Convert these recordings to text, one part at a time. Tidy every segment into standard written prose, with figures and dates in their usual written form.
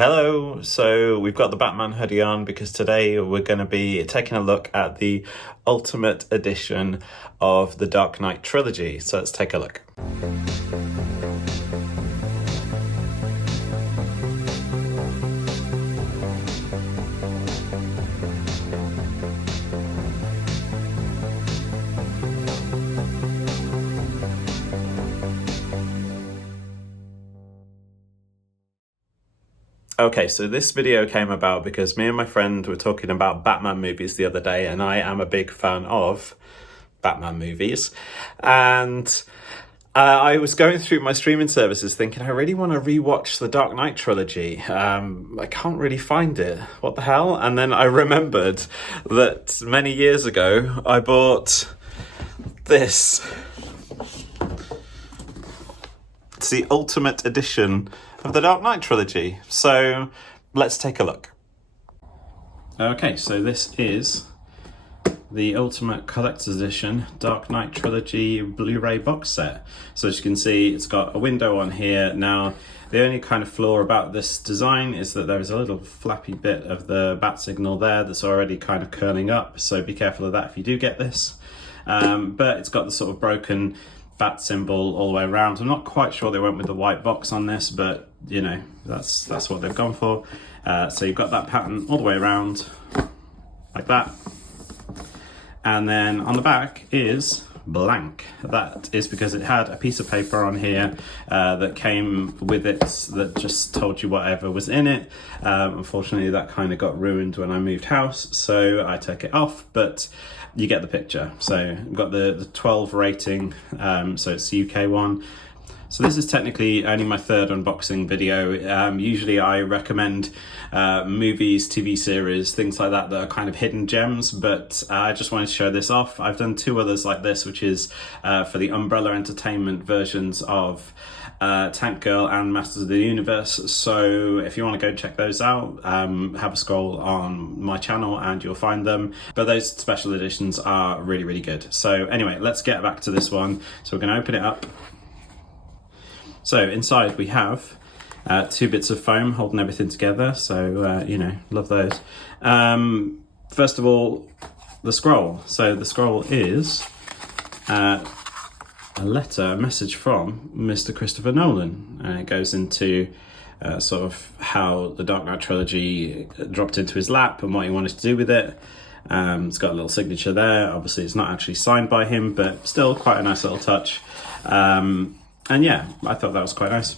Hello, so we've got the Batman hoodie on because today we're going to be taking a look at the Ultimate Edition of the Dark Knight Trilogy. So let's take a look. Okay, so this video came about because me and my friend were talking about Batman movies the other day, and I am a big fan of Batman movies. And I was going through my streaming services thinking, I really want to rewatch the Dark Knight trilogy. I can't really find it. What the hell? And then I remembered that many years ago, I bought this. It's the Ultimate Edition of the Dark Knight trilogy. So let's take a look. Okay, so this is the Ultimate Collector's Edition Dark Knight Trilogy Blu-ray box set. So as you can see, it's got a window on here. Now, the only kind of flaw about this design is that there is a little flappy bit of the bat signal there that's already kind of curling up. So be careful of that if you do get this. But it's got the sort of broken bat symbol all the way around. I'm not quite sure they went with the white box on this, but you know, that's what they've gone for. So you've got that pattern all the way around like that. And then on the back is blank. That is because it had a piece of paper on here that came with it that just told you whatever was in it. Unfortunately, that kind of got ruined when I moved house, so I took it off, but you get the picture. So I've got the 12 rating, so it's the UK one. So this is technically only my third unboxing video. Usually I recommend movies, TV series, things like that are kind of hidden gems, but I just wanted to show this off. I've done two others like this, which is for the Umbrella Entertainment versions of Tank Girl and Masters of the Universe. So if you want to go check those out, have a scroll on my channel and you'll find them. But those special editions are really, really good. So anyway, let's get back to this one. So we're going to open it up. So inside we have two bits of foam holding everything together. So, you know, love those. First of all, the scroll. So the scroll is a message from Mr. Christopher Nolan. And it goes into sort of how the Dark Knight trilogy dropped into his lap and what he wanted to do with it. It's got a little signature there. Obviously, it's not actually signed by him, but still quite a nice little touch. And yeah, I thought that was quite nice.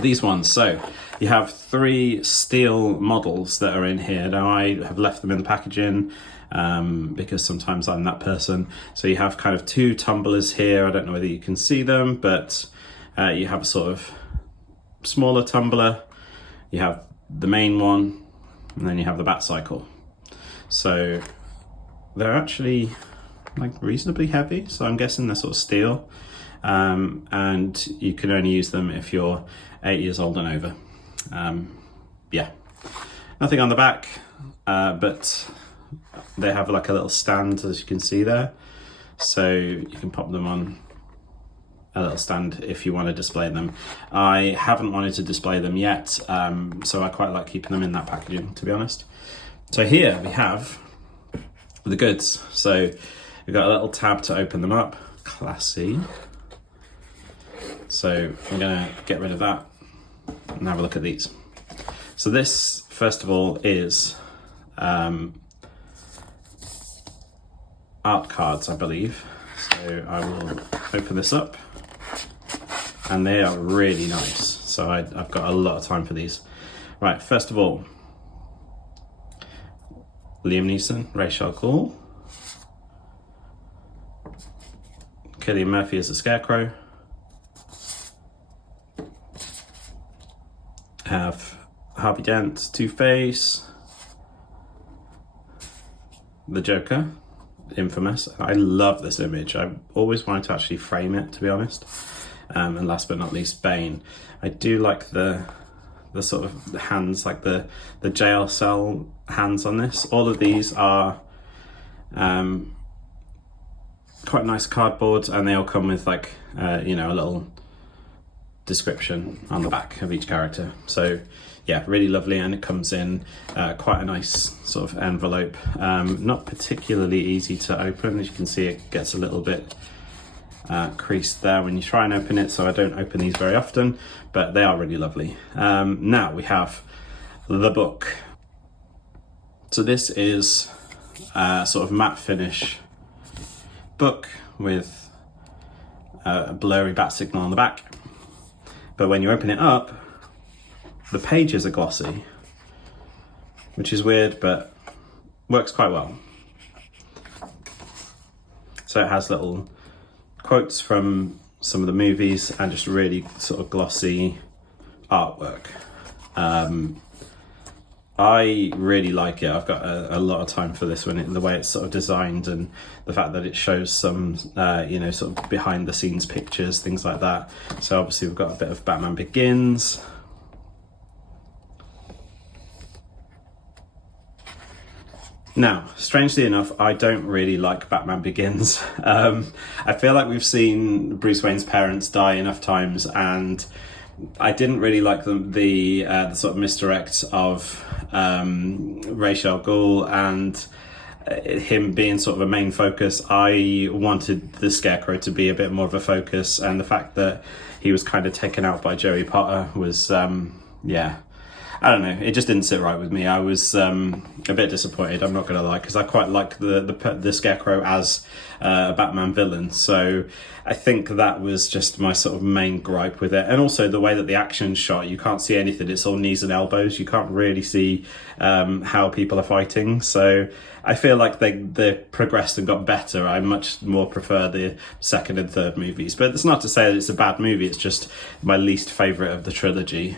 These ones, so you have three steel models that are in here. Now I have left them in the packaging because sometimes I'm that person. So you have kind of two tumblers here. I don't know whether you can see them, but you have a sort of smaller tumbler. You have the main one, and then you have the bat cycle. So they're actually like reasonably heavy. So I'm guessing they're sort of steel. And you can only use them if you're 8 years old and over. Yeah, nothing on the back, but they have like a little stand, as you can see there. So you can pop them on a little stand if you want to display them. I haven't wanted to display them yet, so I quite like keeping them in that packaging, to be honest. So here we have the goods. So we've got a little tab to open them up. Classy. So I'm going to get rid of that and have a look at these. So this, first of all, is art cards, I believe. So I will open this up, and they are really nice. So I've got a lot of time for these. Right, first of all, Liam Neeson, Ra's al Ghul, Cillian Murphy as the Scarecrow. Have Harvey Dent, Two-Face, the Joker, infamous. I love this image. I always wanted to actually frame it, to be honest. And last but not least, Bane. I do like the sort of hands, like the jail cell hands on this. All of these are quite nice cardboard, and they all come with like you know, a little description on the back of each character. So yeah, really lovely, and it comes in quite a nice sort of envelope. Not particularly easy to open. As you can see, it gets a little bit creased there when you try and open it, so I don't open these very often, but they are really lovely. Now we have the book. So this is a sort of matte finish book with a blurry bat signal on the back, but when you open it up, the pages are glossy, which is weird, but works quite well. So it has little quotes from some of the movies and just really sort of glossy artwork. I really like it. I've got a lot of time for this one, the way it's sort of designed, and the fact that it shows some, sort of behind the scenes pictures, things like that. So obviously we've got a bit of Batman Begins. Now, strangely enough, I don't really like Batman Begins. I feel like we've seen Bruce Wayne's parents die enough times, and I didn't really like the sort of misdirect of Ra's al Ghul and him being sort of a main focus. I wanted the Scarecrow to be a bit more of a focus, and the fact that he was kind of taken out by Joey Potter was, I don't know, it just didn't sit right with me. I was a bit disappointed, I'm not going to lie, because I quite like the Scarecrow as a Batman villain. So I think that was just my sort of main gripe with it. And also the way that the action's shot, you can't see anything. It's all knees and elbows. You can't really see how people are fighting. So I feel like they progressed and got better. I much more prefer the second and third movies. But it's not to say that it's a bad movie. It's just my least favourite of the trilogy.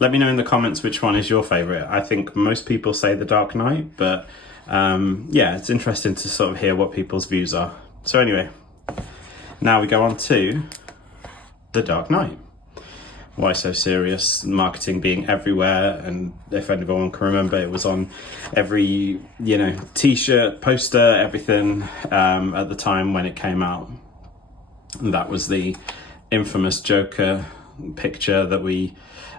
Let me know in the comments which one is your favourite. I think most people say The Dark Knight, but it's interesting to sort of hear what people's views are. So anyway, now we go on to The Dark Knight. Why so serious? Marketing being everywhere, and if anyone can remember, it was on every, t-shirt, poster, everything at the time when it came out. And that was the infamous Joker picture that we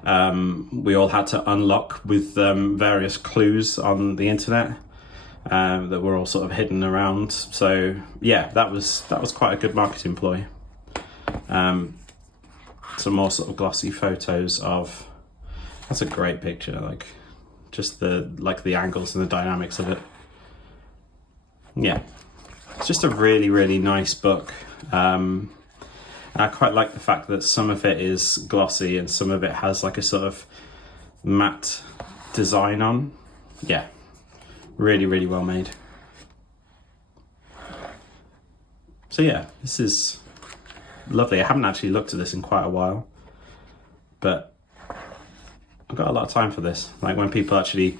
all had to unlock with various clues on the internet that were all sort of hidden around. So yeah, that was quite a good marketing ploy. Some more sort of glossy photos of, that's a great picture, like just the angles and the dynamics of it. Yeah, it's just a really, really nice book. I quite like the fact that some of it is glossy and some of it has like a sort of matte design on. Yeah, really, really well made. So yeah, this is lovely. I haven't actually looked at this in quite a while, but I've got a lot of time for this. Like when people actually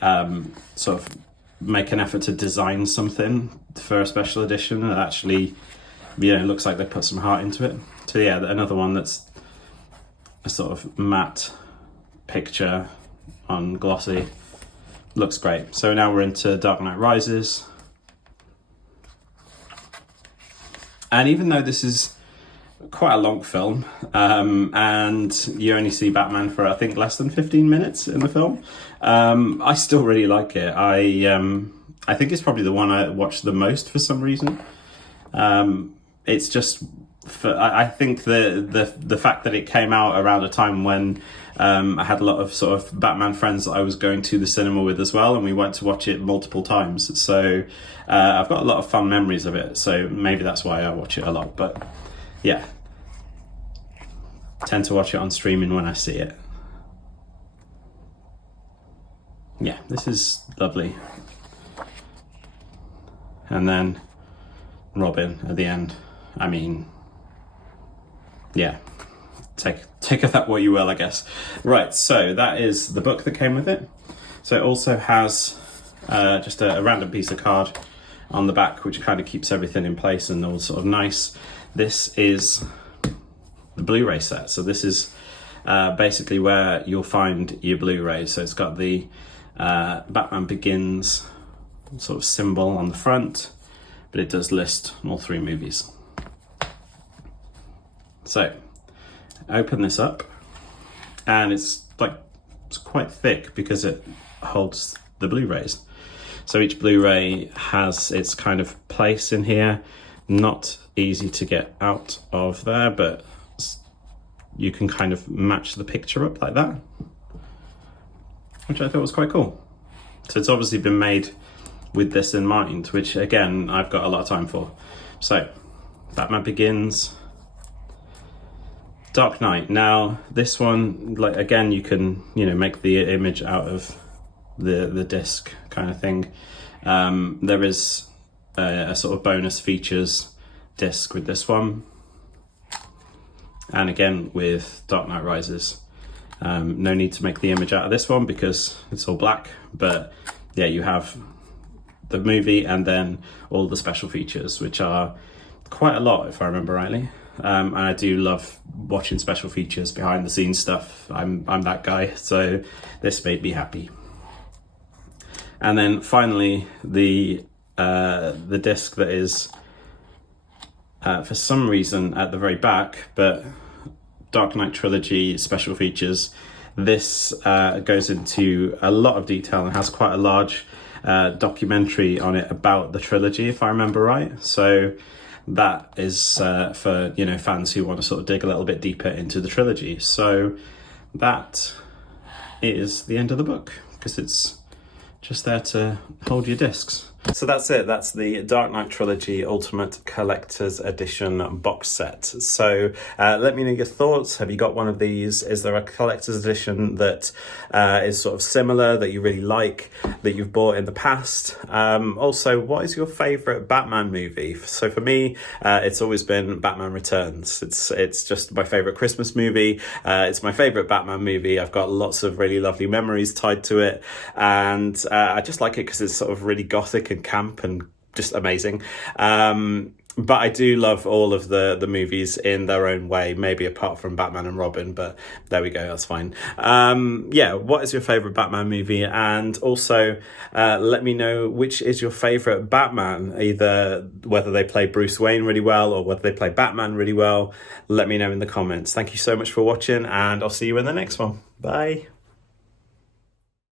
sort of make an effort to design something for a special edition, and actually, it looks like they put some heart into it. So yeah, another one that's a sort of matte picture on glossy. Looks great. So now we're into Dark Knight Rises. And even though this is quite a long film, and you only see Batman for, I think, less than 15 minutes in the film, I still really like it. I think it's probably the one I watched the most for some reason. It's just, I think the fact that it came out around a time when I had a lot of sort of Batman friends that I was going to the cinema with as well, and we went to watch it multiple times. So I've got a lot of fun memories of it. So maybe that's why I watch it a lot. But yeah, tend to watch it on streaming when I see it. Yeah, this is lovely. And then Robin at the end. I mean, yeah, take of that what you will, I guess. Right, so that is the book that came with it. So it also has just a random piece of card on the back, which kind of keeps everything in place and all sort of nice. This is the Blu-ray set. So this is basically where you'll find your Blu-rays. So it's got the Batman Begins sort of symbol on the front, but it does list all three movies. So open this up, and it's quite thick because it holds the Blu-rays. So each Blu-ray has its kind of place in here. Not easy to get out of there, but you can kind of match the picture up like that, which I thought was quite cool. So it's obviously been made with this in mind, which again, I've got a lot of time for. So, Batman Begins, Dark Knight. Now, this one, like, again, you can, make the image out of the disc kind of thing. There is a sort of bonus features disc with this one. And again, with Dark Knight Rises. No need to make the image out of this one because it's all black, but yeah, you have the movie and then all the special features, which are quite a lot if I remember rightly. And I do love watching special features, behind the scenes stuff. I'm that guy, so this made me happy. And then finally, the disc that is for some reason at the very back, but Dark Knight Trilogy special features. This goes into a lot of detail and has quite a large documentary on it about the trilogy, if I remember right. So that is for fans who want to sort of dig a little bit deeper into the trilogy. So that is the end of the book, because it's just there to hold your discs. So that's it. That's the Dark Knight Trilogy Ultimate Collector's Edition box set. So let me know your thoughts. Have you got one of these? Is there a collector's edition that is sort of similar, that you really like, that you've bought in the past? Also, what is your favourite Batman movie? So for me, it's always been Batman Returns. It's just my favourite Christmas movie. It's my favourite Batman movie. I've got lots of really lovely memories tied to it. And I just like it because it's sort of really gothic and camp and just amazing. But I do love all of the movies in their own way, maybe apart from Batman and Robin, but there we go, that's fine. Yeah, what is your favourite Batman movie? And also let me know which is your favourite Batman, either whether they play Bruce Wayne really well or whether they play Batman really well. Let me know in the comments. Thank you so much for watching, and I'll see you in the next one. Bye.